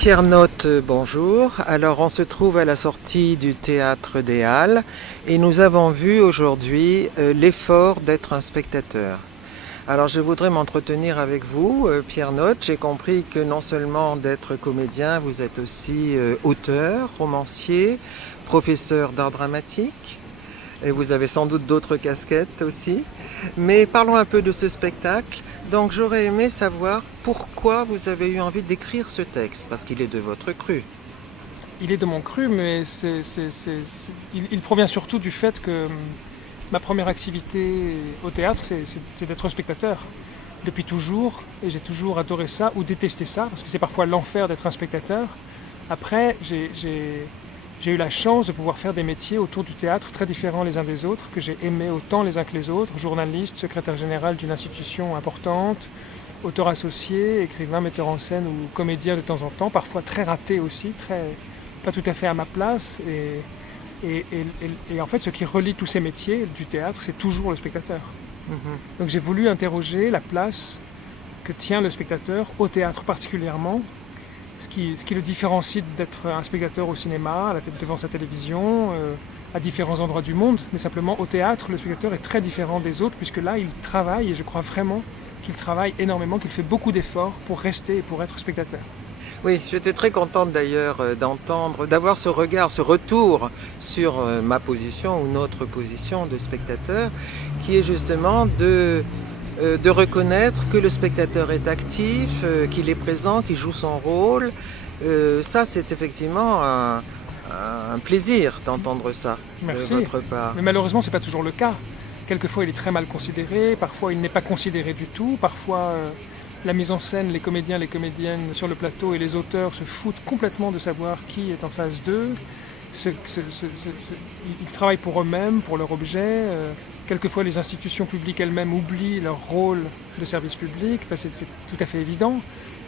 Pierre Note, bonjour. Alors on se trouve à la sortie du Théâtre des Halles et nous avons vu aujourd'hui l'effort d'être un spectateur. Alors je voudrais m'entretenir avec vous, Pierre Note. J'ai compris que non seulement d'être comédien, vous êtes aussi auteur, romancier, professeur d'art dramatique et vous avez sans doute d'autres casquettes aussi. Mais parlons un peu de ce spectacle. Donc j'aurais aimé savoir pourquoi vous avez eu envie d'écrire ce texte, parce qu'il est de votre cru. Il est de mon cru, mais il provient surtout du fait que ma première activité au théâtre, c'est d'être spectateur. Depuis toujours, et j'ai toujours adoré ça, ou détesté ça, parce que c'est parfois l'enfer d'être un spectateur. Après, j'ai eu la chance de pouvoir faire des métiers autour du théâtre très différents les uns des autres, que j'ai aimés autant les uns que les autres, journaliste, secrétaire général d'une institution importante, auteur associé, écrivain, metteur en scène ou comédien de temps en temps, parfois très raté aussi, pas tout à fait à ma place. Et en fait, ce qui relie tous ces métiers du théâtre, c'est toujours le spectateur. Donc j'ai voulu interroger la place que tient le spectateur au théâtre particulièrement, ce qui le différencie d'être un spectateur au cinéma, devant sa télévision, à différents endroits du monde. Mais simplement au théâtre, le spectateur est très différent des autres, puisque là, il travaille, et je crois vraiment qu'il travaille énormément, qu'il fait beaucoup d'efforts pour rester et pour être spectateur. Oui, j'étais très contente d'ailleurs d'avoir ce regard, ce retour sur ma position ou notre position de spectateur, qui est justement de reconnaître que le spectateur est actif, qu'il est présent, qu'il joue son rôle. Ça, c'est effectivement un plaisir d'entendre ça. Merci. De votre part. Mais malheureusement, ce n'est pas toujours le cas. Quelquefois, il est très mal considéré, parfois, il n'est pas considéré du tout, parfois, la mise en scène, les comédiens, les comédiennes sur le plateau et les auteurs se foutent complètement de savoir qui est en face d'eux. Ils travaillent pour eux-mêmes, pour leur objet. Quelquefois, les institutions publiques elles-mêmes oublient leur rôle de service public. Enfin, c'est tout à fait évident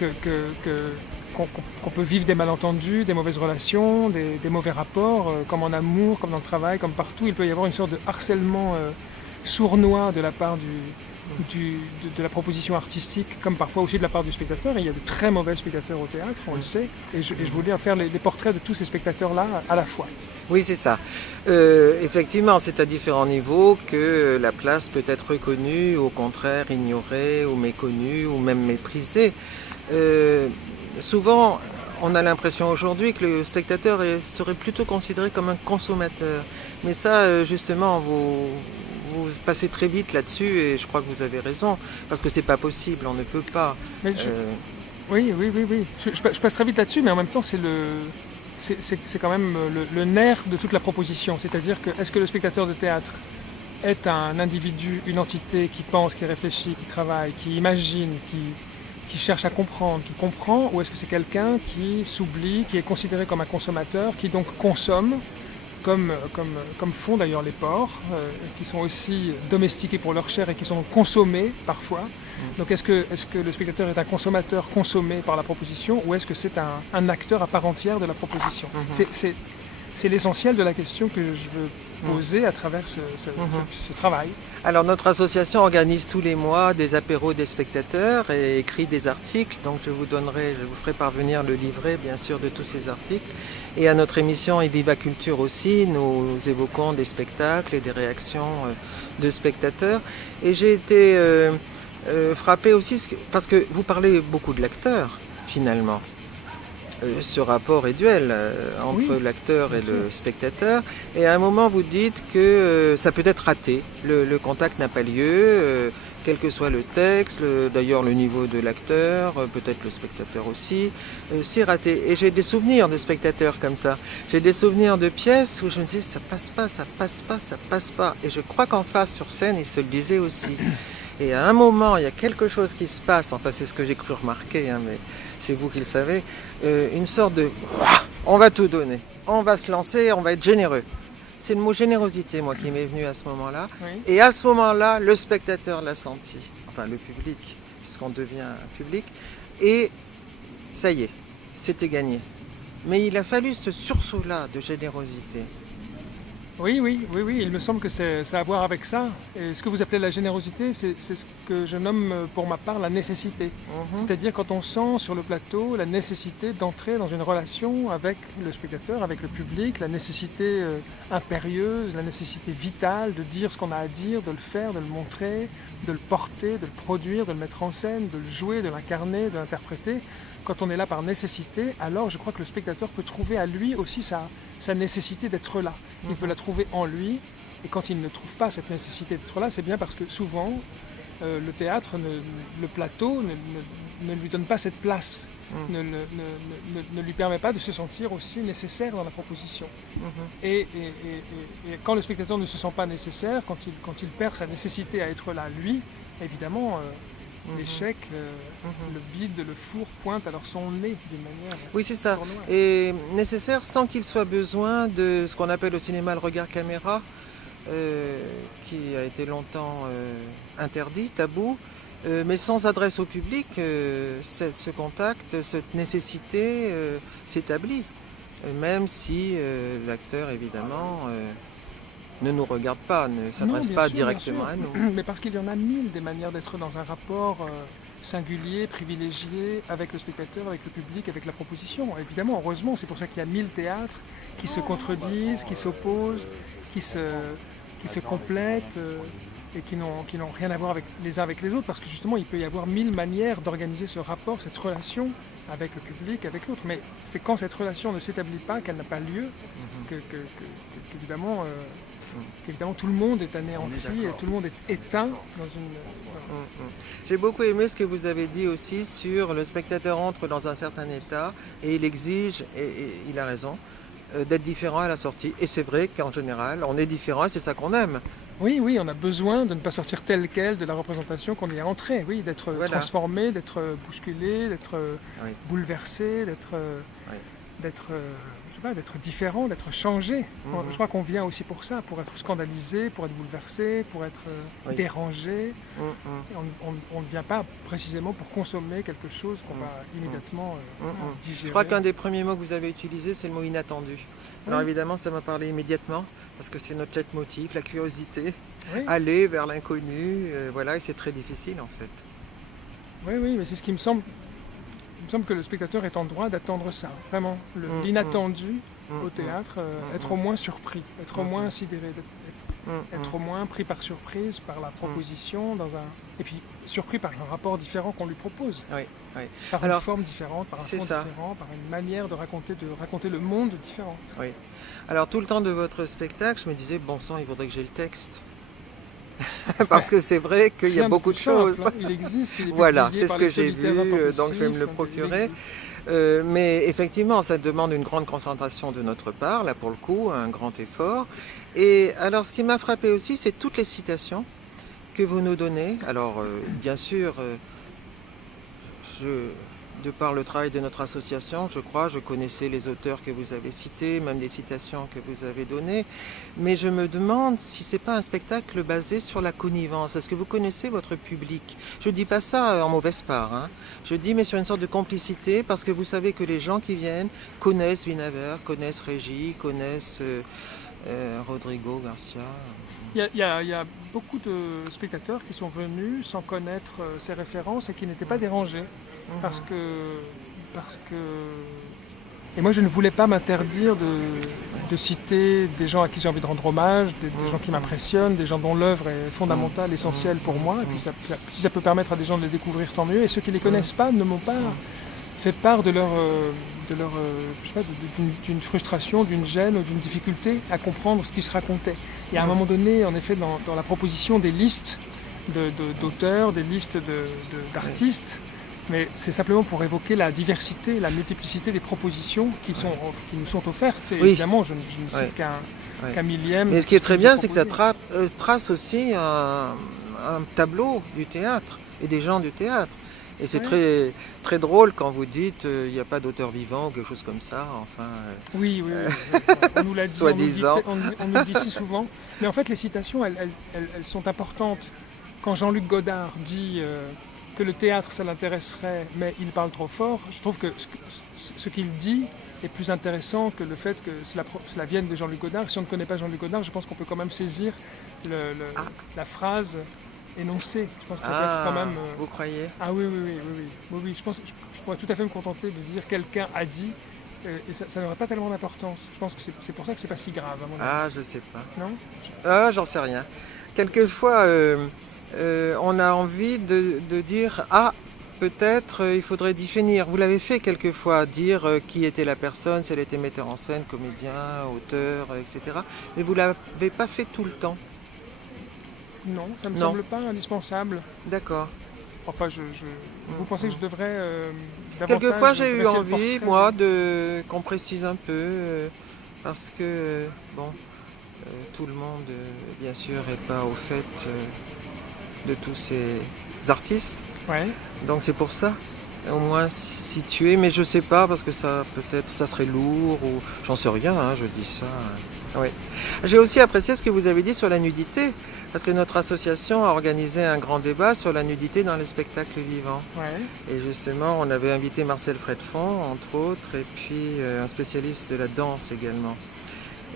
qu'on peut vivre des malentendus, des mauvaises relations, des mauvais rapports, comme en amour, comme dans le travail, comme partout. Il peut y avoir une sorte de harcèlement sournois de la part de la proposition artistique, comme parfois aussi de la part du spectateur. Et il y a de très mauvais spectateurs au théâtre, on le sait. Et je voulais faire les portraits de tous ces spectateurs-là à la fois. Oui, c'est ça. Effectivement, c'est à différents niveaux que la place peut être reconnue, au contraire ignorée ou méconnue ou même méprisée. Souvent, on a l'impression aujourd'hui que le spectateur serait plutôt considéré comme un consommateur. Mais ça, justement, vous passez très vite là-dessus et je crois que vous avez raison, parce que c'est pas possible, on ne peut pas. Oui. Je passe très vite là-dessus, mais en même temps, c'est quand même le nerf de toute la proposition. C'est-à-dire que est-ce que le spectateur de théâtre est un individu, une entité qui pense, qui réfléchit, qui travaille, qui imagine, qui cherche à comprendre, qui comprend, ou est-ce que c'est quelqu'un qui s'oublie, qui est considéré comme un consommateur, qui donc consomme, comme font d'ailleurs les porcs, qui sont aussi domestiqués pour leur chair et qui sont consommés parfois. Donc est-ce que le spectateur est un consommateur consommé par la proposition, ou est-ce que c'est un acteur à part entière de la proposition? C'est l'essentiel de la question que je veux poser à travers ce travail. Alors notre association organise tous les mois des apéros des spectateurs et écrit des articles, donc je vous ferai parvenir le livret bien sûr de tous ces articles. Et à notre émission Eviva Culture aussi, nous évoquons des spectacles et des réactions de spectateurs. Et j'ai été frappé aussi, parce que vous parlez beaucoup de l'acteur finalement. Ce rapport est duel entre l'acteur et le spectateur. Et à un moment, vous dites que ça peut être raté. Le contact n'a pas lieu, quel que soit le texte, d'ailleurs le niveau de l'acteur, peut-être le spectateur aussi. C'est raté. Et j'ai des souvenirs de spectateurs comme ça. J'ai des souvenirs de pièces où je me disais ça passe pas, ça passe pas, ça passe pas. Et je crois qu'en face, sur scène, il se le disait aussi. Et à un moment, il y a quelque chose qui se passe. Enfin, c'est ce que j'ai cru remarquer, hein, mais c'est vous qui le savez, une sorte de « on va tout donner, on va se lancer, on va être généreux ». C'est le mot générosité, moi, qui m'est venu à ce moment-là. Oui. Et à ce moment-là, le spectateur l'a senti, enfin le public, puisqu'on devient un public. Et ça y est, c'était gagné. Mais il a fallu ce sursaut-là de générosité Oui, oui, oui, oui, il me semble que ça a à voir avec ça. Et ce que vous appelez la générosité, c'est ce que je nomme pour ma part la nécessité. Mhm. C'est-à-dire quand on sent sur le plateau la nécessité d'entrer dans une relation avec le spectateur, avec le public, la nécessité impérieuse, la nécessité vitale de dire ce qu'on a à dire, de le faire, de le montrer, de le porter, de le produire, de le mettre en scène, de le jouer, de l'incarner, de l'interpréter. Quand on est là par nécessité, alors je crois que le spectateur peut trouver à lui aussi sa nécessité d'être là. Il peut la trouver en lui, et quand il ne trouve pas cette nécessité d'être là, c'est bien parce que souvent, le théâtre, le plateau ne lui donne pas cette place, ne lui permet pas de se sentir aussi nécessaire dans la proposition. Et quand le spectateur ne se sent pas nécessaire, quand il perd sa nécessité à être là, lui, évidemment, l'échec, le bide, le four pointe alors son nez d'une manière Oui, c'est ça. sournoise. Et nécessaire sans qu'il soit besoin de ce qu'on appelle au cinéma le regard caméra, qui a été longtemps interdit, tabou, mais sans adresse au public, ce contact, cette nécessité s'établit, même si l'acteur, évidemment, ne nous regarde pas, ne s'adresse Non, pas bien sûr, directement bien à sûr. nous. Mais parce qu'il y en a mille des manières d'être dans un rapport singulier, privilégié avec le spectateur, avec le public, avec la proposition. Évidemment, heureusement, c'est pour ça qu'il y a 1000 théâtres qui se contredisent, qui s'opposent, qui se complètent et qui n'ont rien à voir avec les uns avec les autres, parce que justement, il peut y avoir 1000 manières d'organiser ce rapport, cette relation avec le public, avec l'autre. Mais c'est quand cette relation ne s'établit pas, qu'elle n'a pas lieu, qu'évidemment... Qu'évidemment tout le monde est anéanti et tout le monde est éteint dans une... J'ai beaucoup aimé ce que vous avez dit aussi sur le spectateur entre dans un certain état et il exige, et il a raison, d'être différent à la sortie. Et c'est vrai qu'en général, on est différent et c'est ça qu'on aime. Oui, oui, on a besoin de ne pas sortir tel quel de la représentation qu'on y est entré, oui, d'être transformé, d'être bousculé, d'être bouleversé, d'être différent, d'être changé. Je crois qu'on vient aussi pour ça, pour être scandalisé, pour être bouleversé, pour être dérangé. On ne vient pas précisément pour consommer quelque chose qu'on va immédiatement digérer. Je crois qu'un des premiers mots que vous avez utilisé, c'est le mot inattendu. Alors évidemment, ça m'a parlé immédiatement, parce que c'est notre leitmotiv, la curiosité, aller vers l'inconnu, voilà, et c'est très difficile en fait. Oui, oui, mais c'est ce qui me semble. Il me semble que le spectateur est en droit d'attendre ça, vraiment, l'inattendu au théâtre, être au moins surpris, être au moins sidéré, être au moins pris par surprise par la proposition, et puis surpris par un rapport différent qu'on lui propose, par une forme différente, par un fond différent, par une manière de raconter le monde différente. Oui. Alors tout le temps de votre spectacle, je me disais, bon sang, il faudrait que j'ai le texte. Parce que c'est vrai qu'il y a beaucoup de choses. Il existe, il est voilà, c'est ce que j'ai vu, donc je vais me le procurer. Mais effectivement, ça demande une grande concentration de notre part, là pour le coup, un grand effort. Et alors ce qui m'a frappé aussi, c'est toutes les citations que vous nous donnez. Alors bien sûr, de par le travail de notre association, je connaissais les auteurs que vous avez cités, même des citations que vous avez données, mais je me demande si ce n'est pas un spectacle basé sur la connivence. Est-ce que vous connaissez votre public? Je ne dis pas ça en mauvaise part, hein. Je dis mais sur une sorte de complicité, parce que vous savez que les gens qui viennent connaissent Winawer, connaissent Régis, connaissent Rodrigo Garcia. Il y a beaucoup de spectateurs qui sont venus sans connaître ces références et qui n'étaient pas dérangés. Parce que... Et moi je ne voulais pas m'interdire de citer des gens à qui j'ai envie de rendre hommage, des gens qui m'impressionnent, des gens dont l'œuvre est fondamentale, essentielle pour moi. Et puis si ça peut permettre à des gens de les découvrir, tant mieux. Et ceux qui ne les connaissent pas ne m'ont pas fait part de leur d'une frustration, d'une gêne ou d'une difficulté à comprendre ce qui se racontait. Et à un moment donné, en effet, dans la proposition des listes d'auteurs, des listes d'artistes, mais c'est simplement pour évoquer la diversité, la multiplicité des propositions qui nous sont offertes. Et évidemment, je ne cite qu'un millième. Mais ce qui est très bien, c'est que ça trace aussi un tableau du théâtre et des gens du théâtre. Et c'est très, très drôle quand vous dites il n'y a pas d'auteur vivant ou quelque chose comme ça. Enfin, oui, on nous l'a dit, on nous dit si souvent. Mais en fait, les citations, elles sont importantes. Quand Jean-Luc Godard dit que le théâtre, ça l'intéresserait, mais il parle trop fort, je trouve que ce qu'il dit est plus intéressant que le fait que cela vienne de Jean-Luc Godard. Si on ne connaît pas Jean-Luc Godard, je pense qu'on peut quand même saisir la phrase énoncée. Je pense que ça peut être quand même... Vous croyez? Ah oui, oui, oui, oui, oui, oui, oui. Je pense que je pourrais tout à fait me contenter de dire quelqu'un a dit, et ça n'aurait pas tellement d'importance. Je pense que c'est pour ça que c'est pas si grave, à mon avis. Ah, je sais pas. Non? Ah, j'en sais rien. Quelquefois, on a envie de dire ah, peut-être il faudrait définir. Vous l'avez fait quelquefois, dire qui était la personne, si elle était metteur en scène, comédien, auteur, etc. Mais vous l'avez pas fait tout le temps. Non, ça me Non. semble pas indispensable. D'accord. Enfin, vous pensez que je devrais davantage Quelquefois, j'ai eu dresser le envie, portrait moi, qu'on précise un peu, parce que, bon, tout le monde, bien sûr, n'est pas au fait de tous ces artistes. Ouais. Donc c'est pour ça, au moins situé, mais je sais pas, parce que ça, peut-être, ça serait lourd, ou j'en sais rien, hein, je dis ça. Ouais. J'ai aussi apprécié ce que vous avez dit sur la nudité, parce que notre association a organisé un grand débat sur la nudité dans les spectacles vivants. Ouais. Et justement, on avait invité Marcel Fredfond, entre autres, et puis un spécialiste de la danse également.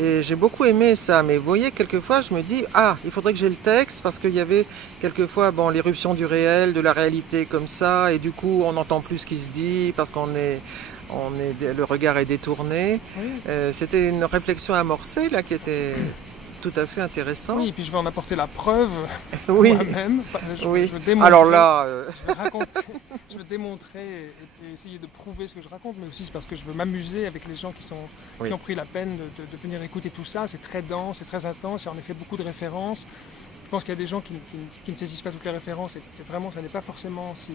Et j'ai beaucoup aimé ça, mais vous voyez, quelquefois, je me dis, ah, il faudrait que j'ai le texte, parce qu'il y avait quelquefois, bon, l'éruption du réel, de la réalité comme ça, et du coup, on n'entend plus ce qui se dit, parce le regard est détourné. Oui. C'était une réflexion amorcée, là, qui était tout à fait intéressante. Oui, et puis je vais en apporter la preuve Oui. moi-même. Oui. Je démontrer, Alors là, je vais raconter, je vais démontrer et essayer de prouver ce que je raconte, mais aussi c'est parce que je veux m'amuser avec les gens Oui. qui ont pris la peine de venir écouter tout ça. C'est très dense, c'est très intense, il y a en effet beaucoup de références. Je pense qu'il y a des gens qui ne saisissent pas toutes les références et vraiment ça n'est pas forcément si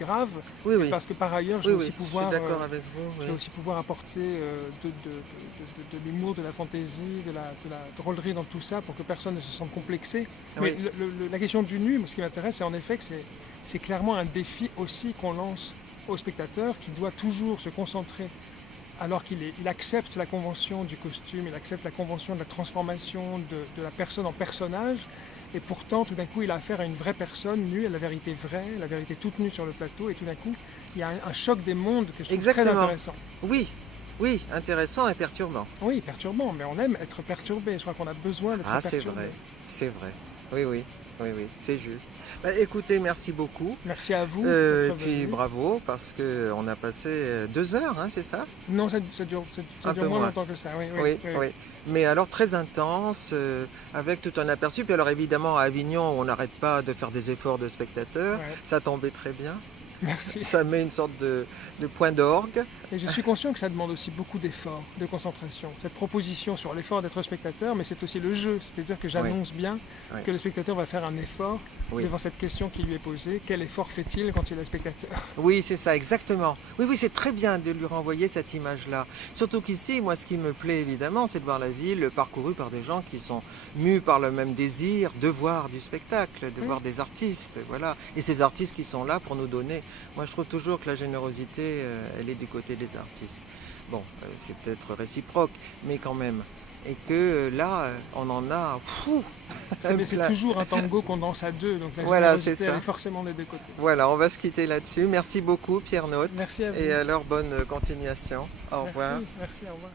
grave. oui, oui. Parce que par ailleurs, je Oui, vais oui, aussi pouvoir, je suis d'accord avec vous. je vais Oui. aussi pouvoir apporter de l'humour, de la fantaisie, de la drôlerie dans tout ça pour que personne ne se sente complexé. Mais Oui. la question du nu, ce qui m'intéresse, c'est en effet que c'est clairement un défi aussi qu'on lance au spectateur qui doit toujours se concentrer alors qu'il accepte la convention du costume, il accepte la convention de la transformation de la personne en personnage. Et pourtant, tout d'un coup, il a affaire à une vraie personne nue, à la vérité vraie, la vérité toute nue sur le plateau. Et tout d'un coup, il y a un choc des mondes que je trouve très Exactement. intéressant. Oui, oui, intéressant et perturbant. Oui, perturbant, mais on aime être perturbé. Je crois qu'on a besoin d'être Ah, perturbé. c'est vrai, c'est vrai. Oui, oui, oui, oui, c'est juste. Bah, écoutez, merci beaucoup. Merci à vous. Et d'être puis venu. bravo, parce qu'on a passé 2 heures, hein, c'est ça? Non, ça dure Un peu moins moins. longtemps que ça. Oui, Oui, oui. Mais alors très intense, avec tout un aperçu. Puis alors évidemment, à Avignon, on n'arrête pas de faire des efforts de spectateurs. Ouais. Ça tombait très bien. Merci. Ça met une sorte de point d'orgue. Et je suis conscient que ça demande aussi beaucoup d'efforts, de concentration. Cette proposition sur l'effort d'être spectateur, mais c'est aussi le jeu. C'est-à-dire que j'annonce bien Oui. que le spectateur va faire un effort Oui. devant cette question qui lui est posée. Quel effort fait-il quand il est spectateur? Oui, c'est ça, exactement. Oui, oui, c'est très bien de lui renvoyer cette image-là. Surtout qu'ici, moi, ce qui me plaît évidemment, c'est de voir la ville parcourue par des gens qui sont mus par le même désir de voir du spectacle, de voir des artistes, voilà. Et ces artistes qui sont là pour nous donner. Moi, je trouve toujours que la générosité, elle est du côté des artistes. Bon, c'est peut-être réciproque, mais quand même. Et que là, on en a... Mais c'est toujours un tango qu'on danse à deux, donc la Voilà, générosité, c'est ça. elle est forcément des deux côtés. Voilà, on va se quitter là-dessus. Merci beaucoup, Pierre Note. Merci à vous. Et alors, bonne continuation. Au revoir. Merci, au revoir.